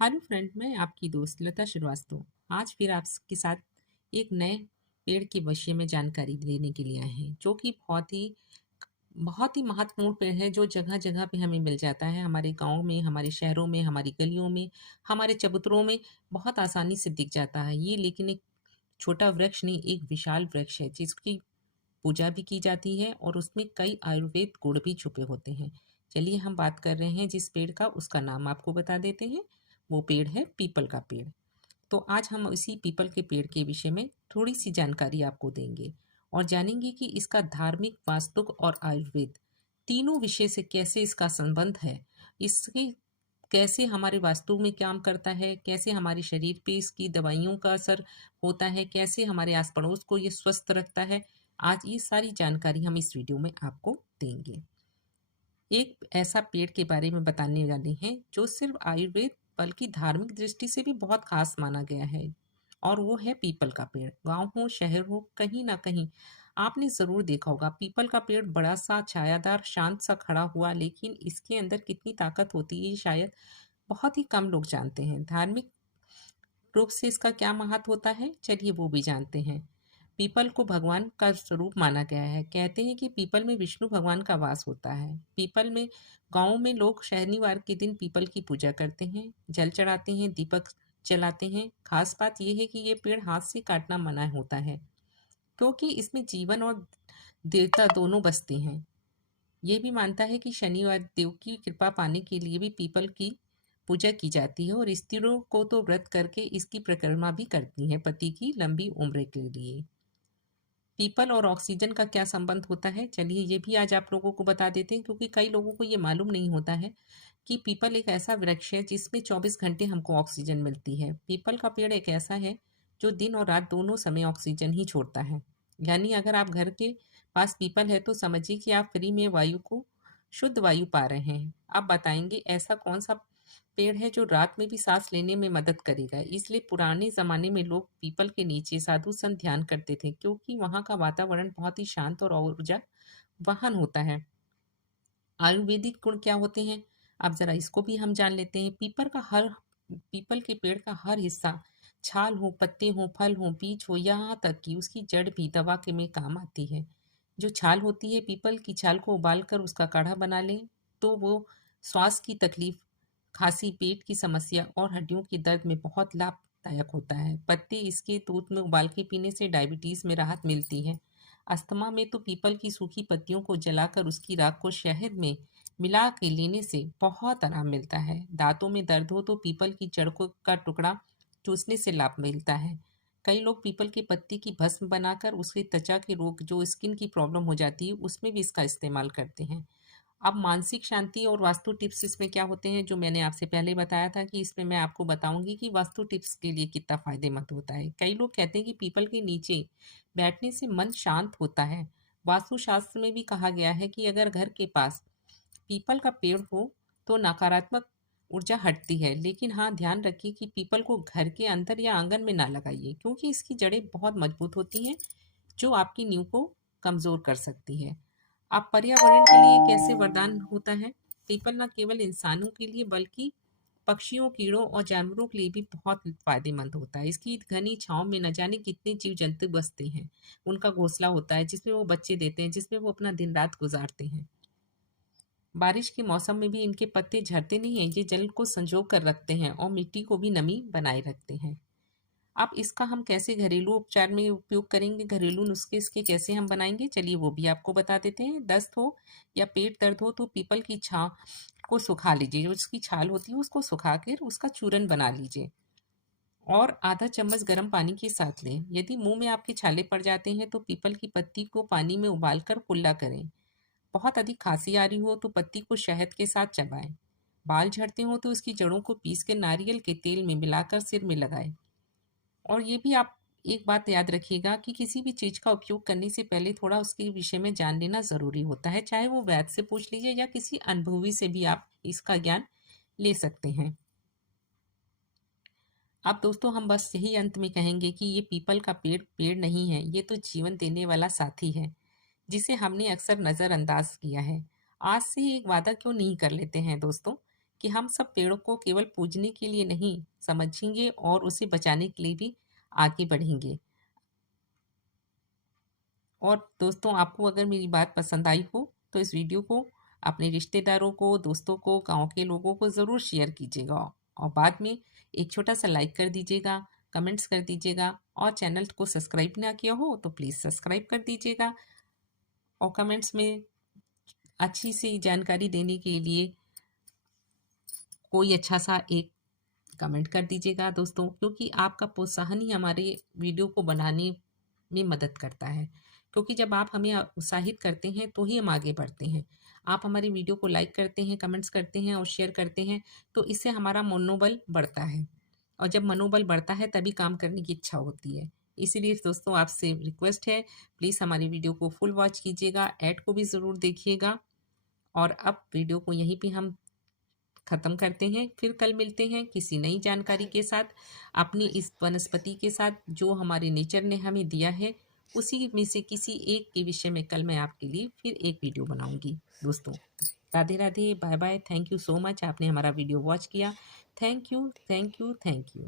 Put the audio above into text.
Hello friend, मैं आपकी दोस्त लता श्रीवास्तव आज फिर आपके साथ एक नए पेड़ के विषय में जानकारी लेने के लिए आए हैं, जो कि बहुत ही महत्वपूर्ण पेड़ है, जो जगह जगह पे हमें मिल जाता है। हमारे गांव में, हमारे शहरों में, हमारी गलियों में, हमारे चबूतरों में बहुत आसानी से दिख जाता है ये। लेकिन एक छोटा वृक्ष नहीं, एक विशाल वृक्ष है जिसकी पूजा भी की जाती है और उसमें कई आयुर्वेद गुण भी छुपे होते हैं। चलिए हम बात कर रहे हैं जिस पेड़ का, उसका नाम आपको बता देते हैं। वो पेड़ है पीपल का पेड़। तो आज हम इसी पीपल के पेड़ के विषय में थोड़ी सी जानकारी आपको देंगे और जानेंगे कि इसका धार्मिक, वास्तुक और आयुर्वेद तीनों विषय से कैसे इसका संबंध है। इसके कैसे हमारे वास्तु में काम करता है, कैसे हमारे शरीर पे इसकी दवाइयों का असर होता है, कैसे हमारे आस पड़ोस को ये स्वस्थ रखता है। आज ये सारी जानकारी हम इस वीडियो में आपको देंगे। एक ऐसा पेड़ के बारे में बताने वाले हैं जो सिर्फ आयुर्वेद बल्कि धार्मिक दृष्टि से भी बहुत खास माना गया है, और वो है पीपल का पेड़। गांव हो, शहर हो, कहीं ना कहीं आपने जरूर देखा होगा पीपल का पेड़ बड़ा सा, छायादार, शांत सा खड़ा हुआ। लेकिन इसके अंदर कितनी ताकत होती है ये शायद बहुत ही कम लोग जानते हैं। धार्मिक रूप से इसका क्या महत्व होता है, चलिए वो भी जानते हैं। पीपल को भगवान का स्वरूप माना गया है। कहते हैं कि पीपल में विष्णु भगवान का वास होता है। पीपल में गांवों में लोग शनिवार के दिन पीपल की पूजा करते हैं, जल चढ़ाते हैं, दीपक जलाते हैं। खास बात यह है कि ये पेड़ हाथ से काटना मना होता है, क्योंकि इसमें जीवन और देवता दोनों बसते हैं। ये भी मानता है कि शनिवार देव की कृपा पाने के लिए भी पीपल की पूजा की जाती है, और स्त्रियों को तो व्रत करके इसकी परिक्रमा भी करती हैं पति की लंबी उम्र के लिए। पीपल और ऑक्सीजन का क्या संबंध होता है, चलिए ये भी आज आप लोगों को बता देते हैं, क्योंकि कई लोगों को ये मालूम नहीं होता है कि पीपल एक ऐसा वृक्ष है जिसमें 24 घंटे हमको ऑक्सीजन मिलती है। पीपल का पेड़ एक ऐसा है जो दिन और रात दोनों समय ऑक्सीजन ही छोड़ता है। यानी अगर आप घर के पास पीपल है तो समझिए कि आप फ्री में वायु को, शुद्ध वायु पा रहे हैं। आप बताएंगे ऐसा कौन सा पेड़ है जो रात में भी सांस लेने में मदद करेगा। इसलिए पुराने जमाने में लोग पीपल के नीचे साधु संत ध्यान करते थे, क्योंकि वहां का वातावरण बहुत ही शांत और ऊर्जा वाहन होता है। आयुर्वेदिक गुण क्या होते हैं, अब जरा इसको भी हम जान लेते हैं। पीपल के पेड़ का हर हिस्सा, छाल हो, पत्ते हो, फल हो, बीज हो, यहाँ तक कि उसकी जड़ भी दवा के में काम आती है। जो छाल होती है, पीपल की छाल को उबालकर उसका काढ़ा बना लें तो वो श्वास की तकलीफ, खांसी, पेट की समस्या और हड्डियों के दर्द में बहुत लाभदायक होता है। पत्ते इसके दूध में उबाल के पीने से डायबिटीज में राहत मिलती है। अस्थमा में तो पीपल की सूखी पत्तियों को जलाकर उसकी राख को शहद में मिला के लेने से बहुत आराम मिलता है। दांतों में दर्द हो तो पीपल की जड़ को का टुकड़ा चूसने से लाभ मिलता है। कई लोग पीपल की पत्ती की भस्म बनाकर उसके त्वचा के रोग, जो स्किन की प्रॉब्लम हो जाती है, उसमें भी इसका इस्तेमाल करते हैं। अब मानसिक शांति और वास्तु टिप्स इसमें क्या होते हैं, जो मैंने आपसे पहले बताया था कि इसमें मैं आपको बताऊंगी कि वास्तु टिप्स के लिए कितना फायदेमंद होता है। कई लोग कहते हैं कि पीपल के नीचे बैठने से मन शांत होता है। वास्तु शास्त्र में भी कहा गया है कि अगर घर के पास पीपल का पेड़ हो तो नकारात्मक ऊर्जा हटती है। लेकिन हाँ, ध्यान रखिए कि पीपल को घर के अंदर या आंगन में ना लगाइए, क्योंकि इसकी जड़ें बहुत मजबूत होती हैं, जो आपकी नींव को कमजोर कर सकती है। अब पर्यावरण के लिए कैसे वरदान होता है, पीपल न केवल इंसानों के लिए बल्कि पक्षियों, कीड़ों और जानवरों के लिए भी बहुत फायदेमंद होता है। इसकी घनी छांव में न जाने कितने जीव जंतु बसते हैं। उनका घोंसला होता है जिसमें वो बच्चे देते हैं, जिसमें वो अपना दिन रात गुजारते हैं। बारिश के मौसम में भी इनके पत्ते झड़ते नहीं हैं, ये जल को संजो कर रखते हैं और मिट्टी को भी नमी बनाए रखते हैं। अब इसका हम कैसे घरेलू उपचार में उपयोग करेंगे, घरेलू नुस्खे इसके कैसे हम बनाएंगे, चलिए वो भी आपको बता देते हैं। दस्त हो या पेट दर्द हो तो पीपल की छाल को सुखा लीजिए, जो उसकी छाल होती है उसको सुखा कर उसका चूरन बना लीजिए और आधा चम्मच गर्म पानी के साथ लें। यदि मुंह में आपके छाले पड़ जाते हैं तो पीपल की पत्ती को पानी में उबालकर कुल्ला करें। बहुत अधिक खांसी आ रही हो तो पत्ती को शहद के साथ चबाएं। बाल झड़ते हो तो इसकी जड़ों को पीस कर नारियल के तेल में मिलाकर सिर में लगाएं। और ये भी आप एक बात याद रखिएगा कि किसी भी चीज़ का उपयोग करने से पहले थोड़ा उसके विषय में जान लेना ज़रूरी होता है, चाहे वो वैद्य से पूछ लीजिए या किसी अनुभवी से भी आप इसका ज्ञान ले सकते हैं। अब दोस्तों, हम बस यही अंत में कहेंगे कि ये पीपल का पेड़ पेड़ नहीं है, ये तो जीवन देने वाला साथी है, जिसे हमने अक्सर नज़रअंदाज किया है। आज से एक वादा क्यों नहीं कर लेते हैं दोस्तों कि हम सब पेड़ों को केवल पूजने के लिए नहीं समझेंगे और उसे बचाने के लिए भी आगे बढ़ेंगे। और दोस्तों, आपको अगर मेरी बात पसंद आई हो तो इस वीडियो को अपने रिश्तेदारों को, दोस्तों को, गांव के लोगों को ज़रूर शेयर कीजिएगा और बाद में एक छोटा सा लाइक कर दीजिएगा, कमेंट्स कर दीजिएगा और चैनल को सब्सक्राइब ना किया हो तो प्लीज़ सब्सक्राइब कर दीजिएगा और कमेंट्स में अच्छी सी जानकारी देने के लिए कोई अच्छा सा एक कमेंट कर दीजिएगा दोस्तों, क्योंकि आपका प्रोत्साहन ही हमारे वीडियो को बनाने में मदद करता है। क्योंकि जब आप हमें उत्साहित करते हैं तो ही हम आगे बढ़ते हैं। आप हमारी वीडियो को लाइक करते हैं, कमेंट्स करते हैं और शेयर करते हैं, तो इससे हमारा मनोबल बढ़ता है और जब मनोबल बढ़ता है तभी काम करने की इच्छा होती है। इसीलिए दोस्तों, आपसे रिक्वेस्ट है, प्लीज़ हमारी वीडियो को फुल वॉच कीजिएगा, ऐड को भी ज़रूर देखिएगा और अब वीडियो को यहीं पे हम ख़त्म करते हैं। फिर कल मिलते हैं किसी नई जानकारी के साथ, अपनी इस वनस्पति के साथ जो हमारे नेचर ने हमें दिया है, उसी में से किसी एक के विषय में कल मैं आपके लिए फिर एक वीडियो बनाऊंगी। दोस्तों, Radhe Radhe, bye bye, thank you so much, आपने हमारा वीडियो वॉच किया। Thank you, thank you, thank you.